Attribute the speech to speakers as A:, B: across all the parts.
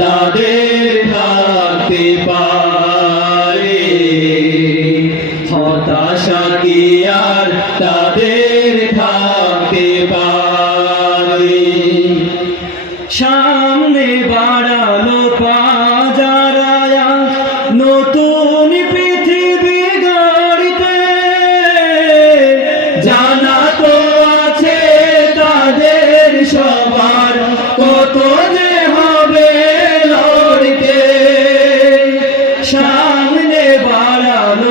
A: তাদের থাকতে পারে। হতাশা কি আর তাদের থাকতে পারে? সামনে নতুন পৃথিবী গড়িতে। জানা তো আছে তাদের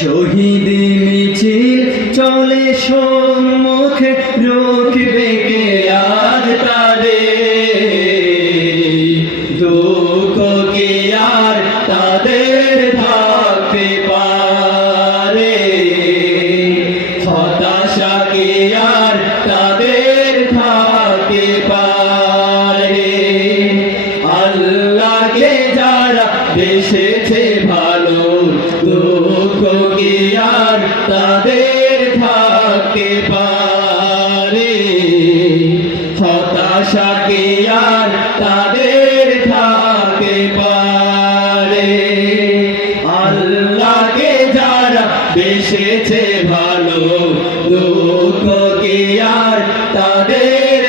A: শহীদ মিছিল চলে সম্মুখে রোখবে কে? আজ তারে দুঃখ কি আর তাদের থাকতে পারে? হতাশা কি আর তাদের থাকতে পারে? আল্লাহকে যারা বেসেছে ভালো দুঃখ আর তাদের থাকতে পারে হতাশা কি আর তাদের থাকতে পারে আল্লাহকে যারা বেসেছে ভালো দুঃখ কি আর তাদের